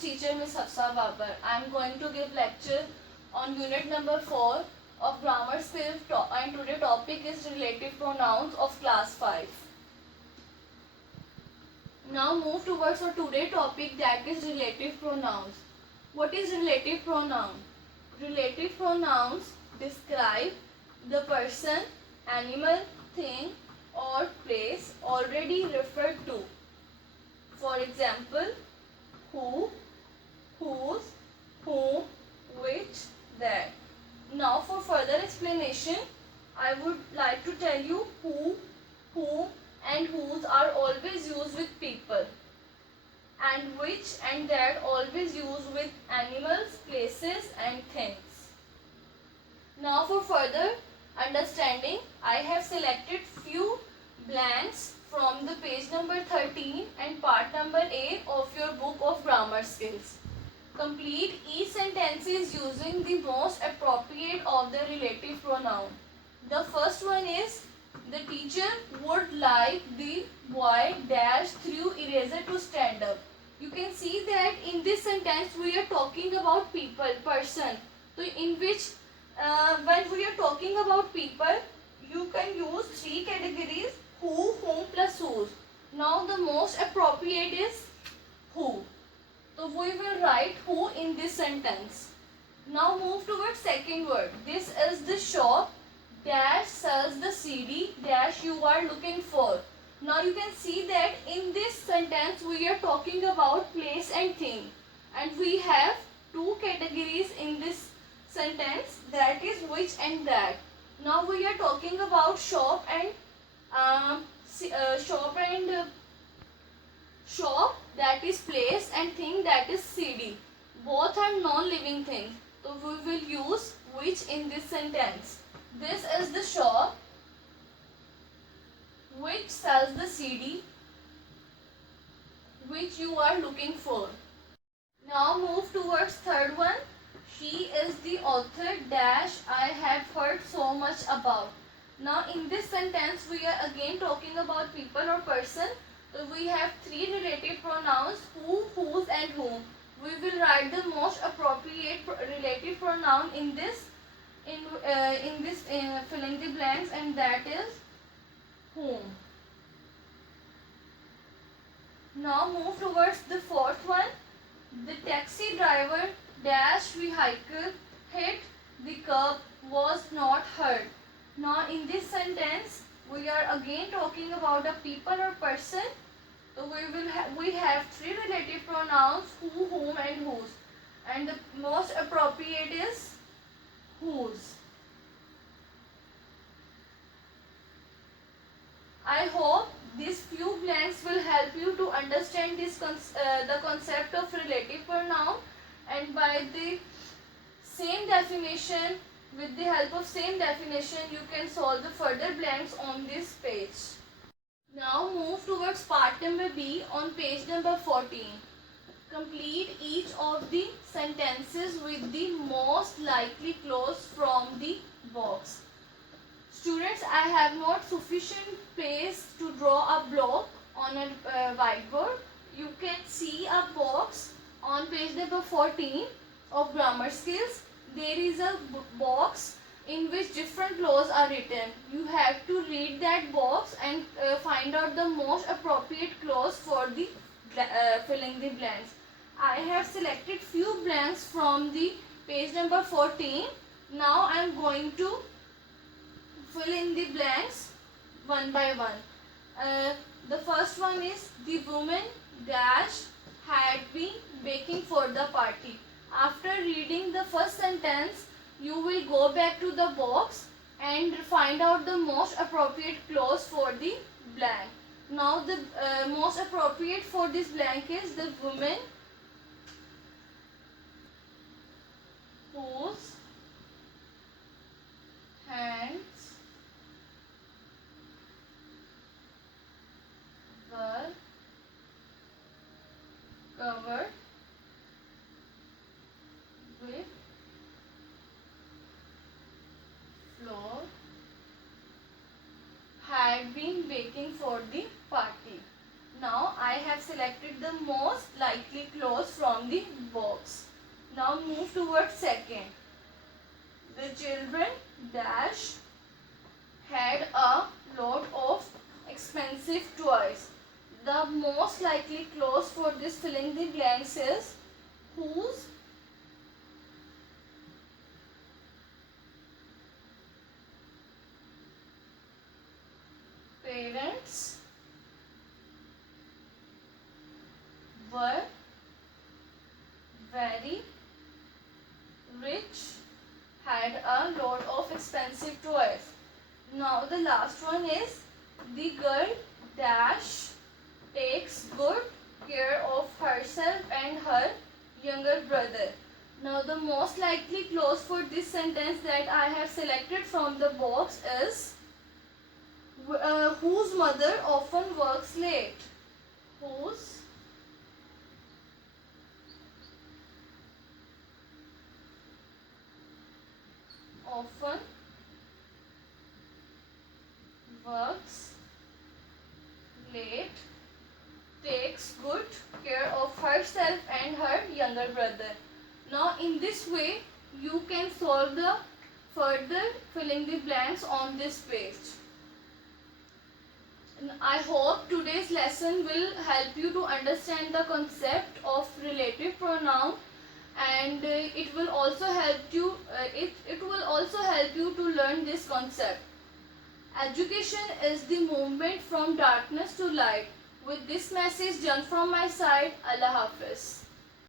teacher Miss Hafsa Babar. I am going to give lecture on unit number 4 of grammar skills and today topic is relative pronouns of class 5. Now move towards our today topic, that is relative pronouns. What is relative pronoun? Relative pronouns describe the person, animal, thing or place already referred to. For example, who, whose, whom, which, that. Now for further explanation, I would like to tell you who, whom and whose are always used with people, and which and that always used with animals, places and things. Now for further understanding, I have selected few blanks from the page number 13 and part number 8 of your book of grammar skills. Complete each sentences using the most appropriate of the relative pronoun. The first one is, the teacher would like the boy dash through eraser to stand up. You can see that in this sentence we are talking about people, person. So in which when we are talking about people, you can use three categories: who, whom plus whose. Now the most appropriate is who. So we will write who in this sentence. Now move towards second word. This is the shop dash sells the CD dash you are looking for. Now you can see that in this sentence we are talking about place and thing, and we have two categories in this sentence, that is which and that. Now we are talking about shop and shop, that is place, and thing, that is CD. Both are non-living things, so we will use which in this sentence. This is the shop which sells the CD which you are looking for. Now move towards third one. She is the author dash I have heard so much about. Now in this sentence we are again talking about people or person. So we have three relative pronouns: who, whose and whom. We will write the most appropriate relative pronoun in this filling the blanks, and that is whom. Now move towards the fourth one. The taxi driver dash vehicle hit the curb was not hurt. Now in this sentence we are again talking about a people or person. So we have three relative pronouns: who, whom and whose, and the most appropriate is whose. I hope these few blanks will help you to understand the concept of relative pronoun, and by the same definition, with the help of same definition, you can solve the further blanks on this page. Now move towards part number B on page number 14. Complete each of the sentences with the most likely clause from the box. Students, I have not sufficient space to draw a block on a whiteboard. You can see a box on page number 14 of grammar skills. There is a box in which different clauses are written. You have to read that box and find out the most appropriate clause for the filling the blanks. I have selected few blanks from the page number 14. Now I am going to fill in the blanks one by one. The first one is, the woman dash had been baking for the party. After reading the first sentence, you will go back to the box and find out the most appropriate clause for the blank. Now the most appropriate for this blank is, the woman whose hands were covered with flour had been baking for the party. Now I I have selected the most likely clause from the box. Now move towards second. The children dash had a lot of expensive toys. The most likely clause for this filling the blanks is whose parents were very rich, had a lot of expensive toys. Now the last one is the girl dash takes good care of herself and her younger brother. Now the most likely clause for this sentence that I have selected from the box is whose mother often works late. Whose often works late, takes good care of herself and her younger brother. Now in this way you can solve the further filling the blanks on this page. And I hope today's lesson will help you to understand the concept of relative pronoun, and it will also help you to learn this concept. Education is the movement from darkness to light. With this message done from my side, Allah Hafiz.